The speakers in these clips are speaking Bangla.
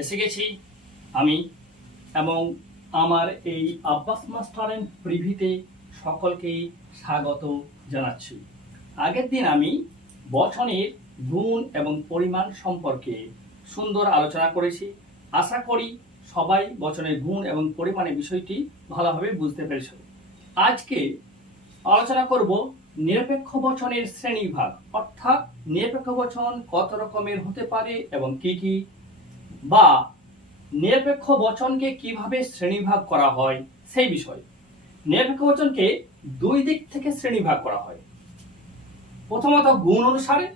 এসে গেছি আমি এবং আমার এই আব্বাস মাস্টার প্রিভিতে সকলকেই স্বাগত জানাচ্ছি। আগের দিন আমি বচনের গুণ এবং পরিমাণ সম্পর্কে সুন্দর আলোচনা করেছি। আশা করি সবাই বচনের গুণ এবং পরিমাণের বিষয়টি ভালোভাবে বুঝতে পেরেছ। আজকে আলোচনা করব নিরপেক্ষ বচনের শ্রেণীভাগ অর্থাৎ নিরপেক্ষ বচন কত রকমের হতে পারে এবং কি কি বা নিরপেক্ষ বচনকে কীভাবে শ্রেণীভাগ করা হয়, সেই বিষয়। নিরপেক্ষ বচনকে দুই দিক থেকে শ্রেণীভাগ করা হয়। প্রথমত গুণ অনুসারে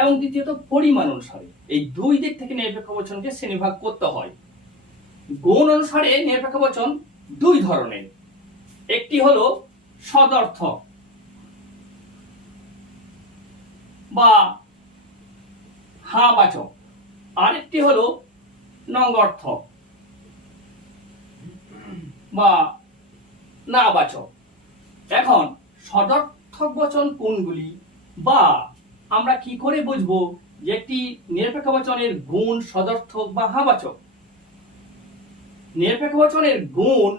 এবং দ্বিতীয়ত পরিমাণ অনুসারে। এই দুই দিক থেকে নিরপেক্ষ বচনকে শ্রেণীভাগ করতে হয়। গুণ অনুসারে নিরপেক্ষ বচন দুই ধরনের। একটি হলো সদর্থক বা হাবাচক। আরেকটি হলো নঙ্গর্থক বা নাবাচক। এখন সদর্থক বচন কোনগুলি? বা আমরা কি করে বুঝব যে একটি নিরপেক্ষ বচনের গুণ সদর্থক বা হাবাচক? নিরপেক্ষ বচনের গুণ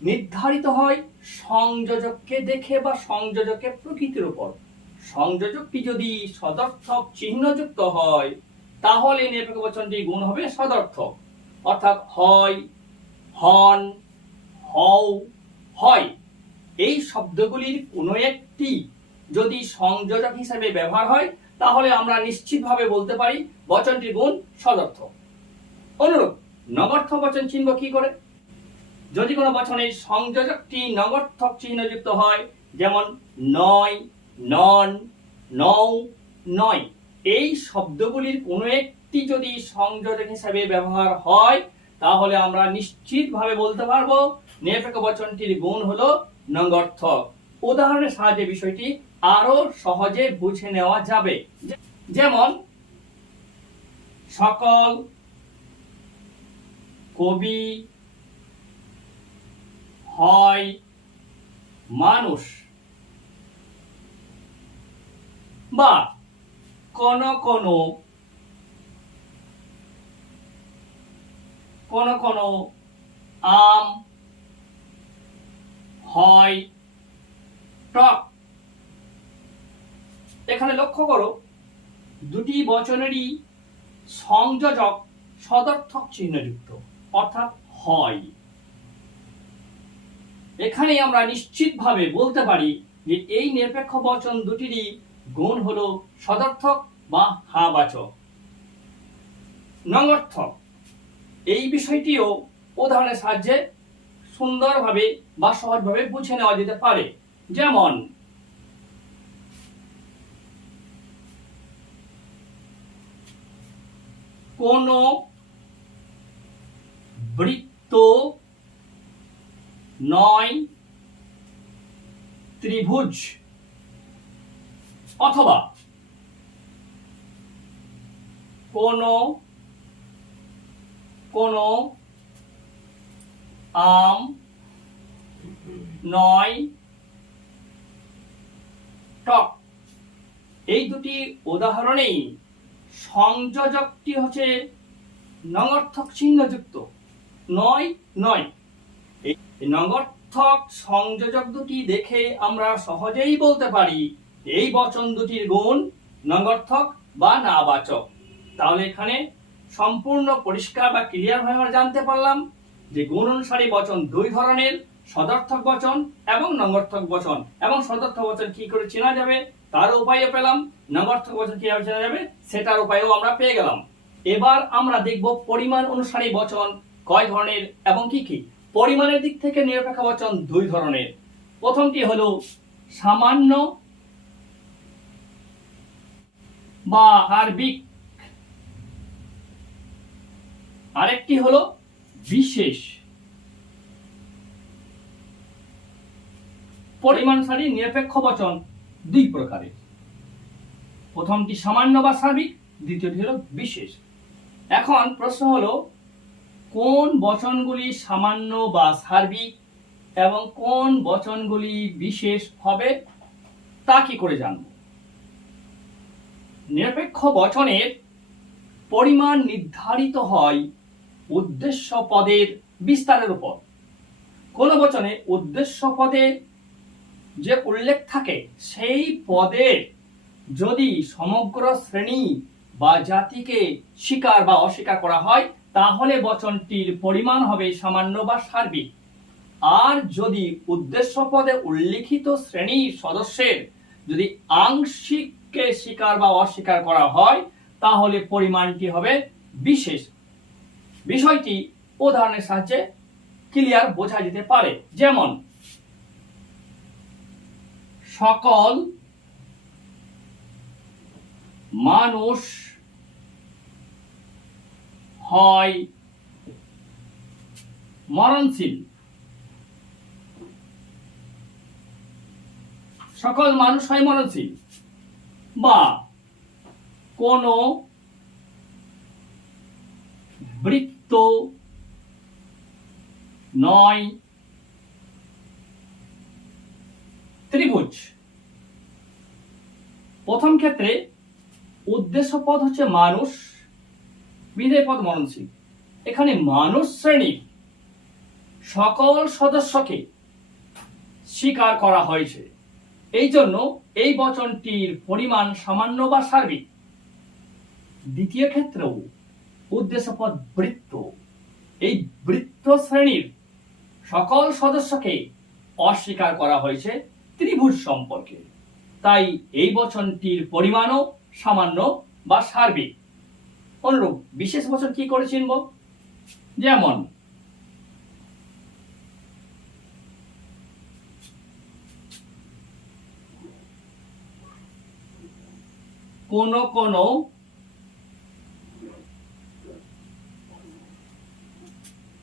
নির্ধারিত হয় সংযোজককে দেখে বা সংযোজকের প্রকৃতির উপর। সংযোজকটি যদি সদর্থক চিহ্নযুক্ত হয় তাহলে নিরপেক্ষ বচনটি গুণ হবে সদর্থক। অর্থাৎ হয়, হন, হও, হয়। এই শব্দগুলির কোনো একটি যদি সংযোজক হিসেবে ব্যবহার হয়, তাহলে আমরা নিশ্চিতভাবে বলতে পারি বচনটির গুণ সদর্থক। অনুরূপ, নগর্থক বচন চিহ্ন কি করে? যদি কোনো বচনের সংযোজকটি নগর্থক চিহ্নযুক্ত হয়, যেমন নয়, নন, নও, নয় এই শব্দগুলির কোনো একটি যদি সংযোজক হিসাবে ব্যবহার হয়, তাহলে আমরা নিশ্চিতভাবে বলতে পারব নিরপেক্ষ বচনটির গুণ হলো নঙ্গর্থক। উদাহরণের সাহায্যে বিষয়টি আরও সহজে বুঝে নেওয়া যাবে। যেমন, সকল কবি হয় মানুষ। বা কোন কোন কোন কোন আম, হয়, টক। এখানে লক্ষ্য করো, দুটি বচনেরই সংযোজক সদর্থক চিহ্নযুক্ত, অর্থাৎ হয়। এখানে আমরা নিশ্চিতভাবে বলতে পারি যে এই নিরপেক্ষ বচন দুটিরই গুণ হলো সদর্থক বা হাবাচক। নঙ্গর্থক এই বিষয়টিও উদাহরণের সাহায্যে সুন্দরভাবে বা সহজভাবে বুঝে নেওয়া যেতে পারে। যেমন, কোন বৃত্ত নয় ত্রিভুজ অথবা কোন কোন, আম নয়, টক। এই দুটি উদাহরণেই সংযোজকটি হচ্ছে নঙর্থক চিহ্নযুক্ত। নয় নয়। এই নঙর্থক সংযোজক দুটি দেখে আমরা সহজেই বলতে পারি এই বচন দুটির গুণ নঙর্থক বা নাবাচক। তাহলে এখানে সম্পূর্ণ পরিষ্কার বা ক্লিয়ার ভাবে আমরা জানতে পারলাম যে গুণ অনুসারী বচন দুই ধরনের, সদর্থক বচন এবং নঙ্গর্থক বচন। এবং সদর্থক বচন কি করে চেনা যাবে? তার উপায়ও পেলাম নঙ্গর্থক বচন কীভাবে চেনা যাবে? সেটার উপায়ও আমরা পেয়ে গেলাম। এবার আমরা দেখব পরিমাণ অনুসারী বচন কয় ধরনের এবং কি কি? পরিমাণের দিক থেকে নিরপেক্ষ বচন দুই ধরনের। প্রথমটি হলো সামান্য বা হার্বিক আরেকটি হলো বিশেষ। পরিমাণসারী নিরপেক্ষ বচন, দুই প্রকারের। প্রথমটি সামান্য বা সার্বিক, দ্বিতীয়টি হলো বিশেষ। এখন প্রশ্ন হলো, কোন বচনগুলি সামান্য বা সার্বিক এবং কোন বচনগুলি বিশেষ হবে, তা কি করে জানব? নিরপেক্ষ বচনের পরিমাণ নির্ধারিত হয় উদ্দেশ্য পদের বিস্তারের উপর। কোন বচনে উদ্দেশ্য পদে যে উল্লেখ থাকে, সেই পদের যদি সমগ্র শ্রেণি বা জাতিকে স্বীকার বা অস্বীকার করা হয়, তাহলে বচনটির পরিমাণ হবে সামান্য বা সার্বিক। আর যদি উদ্দেশ্য পদে উল্লিখিত শ্রেণির সদস্যের যদি আংশিককে স্বীকার বা অস্বীকার করা হয়, তাহলে পরিমাণটি হবে বিশেষ। বিষয়টি উদাহরণের সাহায্যে ক্লিয়ার বোঝা যেতে পারে। যেমন, সকল মানুষ হয় মরণশীল। সকল মানুষ হয় মরণশীল। বা কোন বৃত্ত নয়। ত্রিভুজ। প্রথম ক্ষেত্রে উদ্দেশ্য পদ হচ্ছে মানুষ, বিধেয় পদ মরণশীল। এখানে মানুষ শ্রেণির সকল সদস্যকে স্বীকার করা হয়েছে। এই জন্য এই বচনটির পরিমাণ সামান্য বা সার্বিক। দ্বিতীয় ক্ষেত্রেও উদ্দেশ্য পদ বৃত্ত। এই বৃত্ত শ্রেণির সকল সদস্যকে অস্বীকার করা হয়েছে ত্রিভুজ সম্পর্কে। তাই এই বচনটির পরিমাণও সামান্য বা সার্বিক। অনুরূপ, বিশেষ বচন কি করে চিনব? যেমন কোন কোন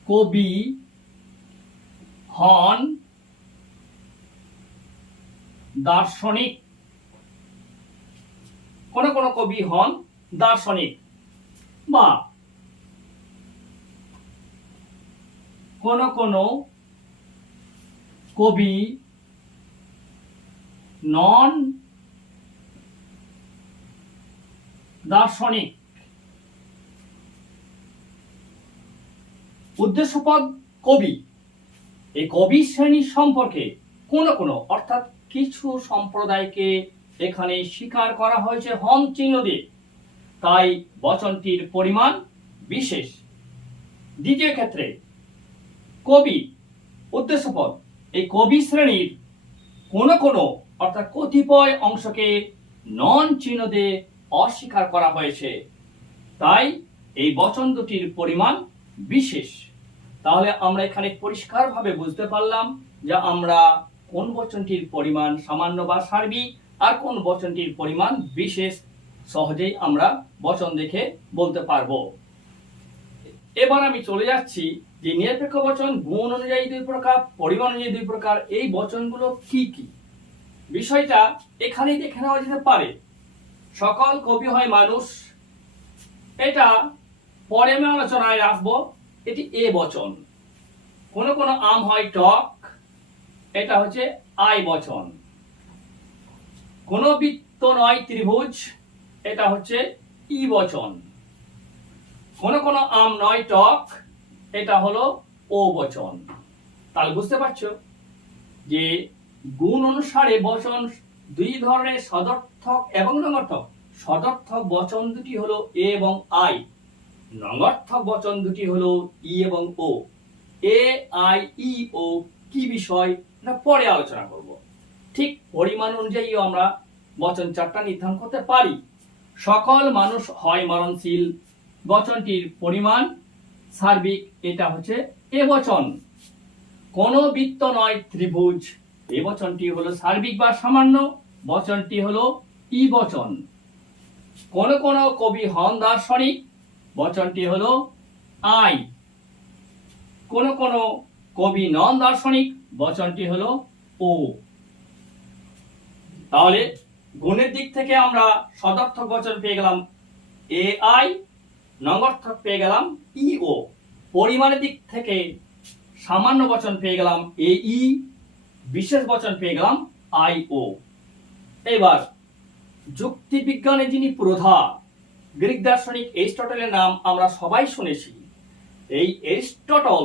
কবি হন দার্শনিক। কোন কোন কবি হন দার্শনিক বা কোন কোন কবি নন দার্শনিক। উদ্দেশ্যপদ কবি। এই কবি শ্রেণি সম্পর্কে কোন কোন, অর্থাৎ কিছু সম্প্রদায়কে এখানে স্বীকার করা হয়েছে হন চিহ্ন দিয়ে। তাই বচনটির পরিমাণ বিশেষ। দ্বিতীয় ক্ষেত্রে, কবি, উদ্দেশ্যপদ। এই কবি শ্রেণির কোন কোন, অর্থাৎ কতিপয় অংশকে নন চিহ্ন দিয়ে অস্বীকার করা হয়েছে। তাই এই বচন দুটির পরিমাণ বিশেষ। তাহলে আমরা এখানে পরিষ্কারভাবে বুঝতে পারলাম যে আমরা কোন বচনটির পরিমাণ সামান্য বা সার্বিক, আর কোন বচনটির পরিমাণ বিশেষ, সহজেই আমরা বচন দেখে বলতে পারব। এবার আমি চলে যাচ্ছি যে নিরপেক্ষ বচন, গুণ অনুযায়ী দুই প্রকার, পরিমাণ অনুযায়ী দুই প্রকার, এই বচনগুলো কি কি? বিষয়টা এখানেই দেখে নেওয়া যেতে পারে। সকল কবি হয় মানুষ। এটা পরে আমি আলোচনায় রাখব এটি এ বচন। কোন কোন আম হয় টক, এটা হচ্ছে আই বচন। কোন বৃত্ত নয় ত্রিভুজ, এটা হচ্ছে ই বচন। কোন কোন আম নয় টক, এটা হলো ও বচন। তাহলে বুঝতে পারছ যে গুণ অনুসারে বচন দুই ধরনের সদর্থক এবং নঙর্থক সদর্থক বচন দুটি হলো এ এবং আই। নঙর্থক বচন দুটি হলো ই এবং ও। এ, আই, ই, ও কি বিষয় না পরে আলোচনা করব। ঠিক পরিমাণ অনুযায়ীও আমরা বচন চারটা নির্ধারণ করতে পারি। সকল মানুষ হয় মরণশীল। বচনটির পরিমাণ সার্বিক, এটা হচ্ছে এ বচন। কোন বৃত্ত নয় ত্রিভুজ। এ বচনটি হলো সার্বিক বা সামান্য বচনটি হলো ই বচন কোন কোন কবি হন দার্শনিক, বচনটি হলো আই। কোন কোন কবি নন দার্শনিক, বচনটি হলো ও। তাহলে গুণের দিক থেকে আমরা সদর্থক বচন পেয়ে গেলাম এ আই নগর্থক পেয়ে গেলাম ই ও পরিমাণের দিক থেকে সামান্য বচন পেয়ে গেলাম এ ই বিশেষ বচন পেয়ে গেলাম আই ও এবার যুক্তি বিজ্ঞানে যিনি প্রধা গ্রিক দার্শনিক এরিস্টটলের নাম আমরা সবাই শুনেছি। এই এরিস্টটল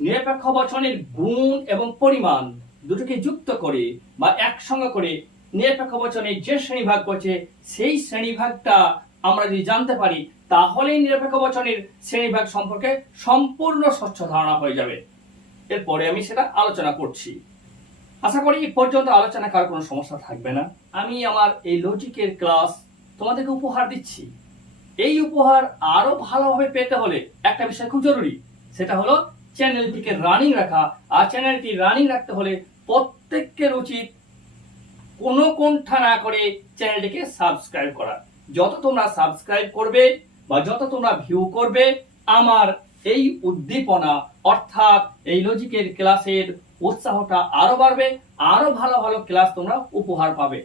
নিরপেক্ষ বচনের গুণ এবং পরিমাণ দুটোকে যুক্ত করে বা একসঙ্গে করে নিরপেক্ষ বচনের যে শ্রেণীভাগ করছে, সেই শ্রেণীভাগটা আমরা যদি জানতে পারি, তাহলেই নিরপেক্ষ বচনের শ্রেণীভাগ সম্পর্কে সম্পূর্ণ স্বচ্ছ ধারণা হয়ে যাবে। এরপরে আমি সেটা আলোচনা করছি। আশা করি এই পর্যন্ত আলোচনা করার কোনো সমস্যা থাকবে না। আমি আমার এই লজিকের ক্লাস তোমাদেরকে উপহার দিচ্ছি। এই উপহার আরও ভালোভাবে পেতে হলে একটা বিষয় খুব জরুরি, সেটা হলো চ্যানেলটিকে রানিং রাখা। আর চ্যানেলটি রানিং রাখতে হলে প্রত্যেকের উচিত কোনো কোণঠা না করে চ্যানেলটিকে সাবস্ক্রাইব করা। যত তোমরা সাবস্ক্রাইব করবে বা যত তোমরা ভিউ করবে, আমার এই উদ্দীপনা অর্থাৎ এই লজিকের ক্লাসের উৎসাহটা আরও বাড়বে আরও ভালো ভালো ক্লাস তোমরা উপহার পাবে।